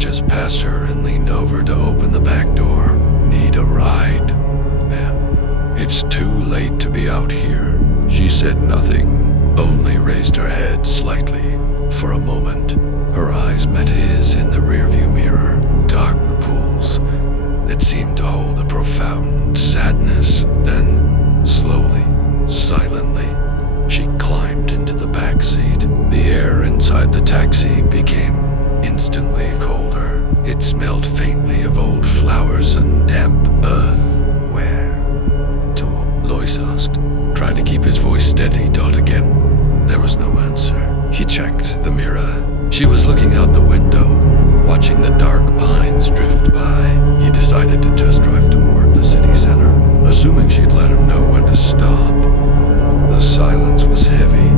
just passed her and leaned over to open the back door. Need a ride? Ma'am, it's too late to be out here. She said nothing, only raised her head slightly. For a moment, her eyes met his in the rearview mirror. Dark pools that seemed to hold a profound sadness. Then, slowly, silently, she climbed into the back seat. The air inside the taxi became instantly colder. It smelled faintly of old flowers and damp earth. Where to? Lois asked. Tried to keep his voice steady. Dot again. There was no answer. He checked the mirror. She was looking out the window, watching the dark pines drift by. He decided to just drive toward the city center, assuming she'd let him know when to stop. The silence was heavy,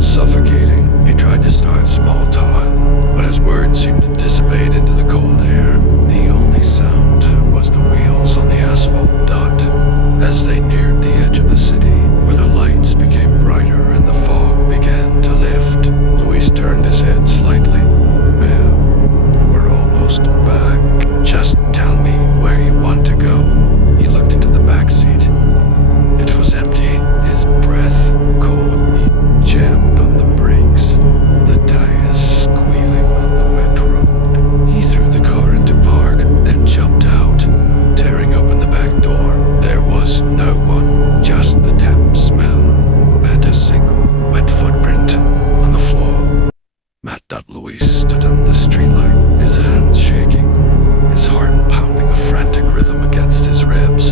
suffocating. He tried to start small talk, but his words seemed to dissipate into the cold air. The only sound was the wheels on the asphalt. Dot. As they neared the edge of the city, where the lights became brighter and the fog began to lift, Luis turned his head slightly. Ma'am, we're almost back. Just tell me where you want to go. He looked into the back seat. It was empty. His breath cold. He jammed on the brakes, the tires squealing on the wet road. He threw the car into park and jumped out, tearing open the back door. There was no one, just the damp smell and a single wet footprint on the floor. Matt. Luis stood under the streetlight, his hands shaking, his heart pounding a frantic rhythm against his ribs.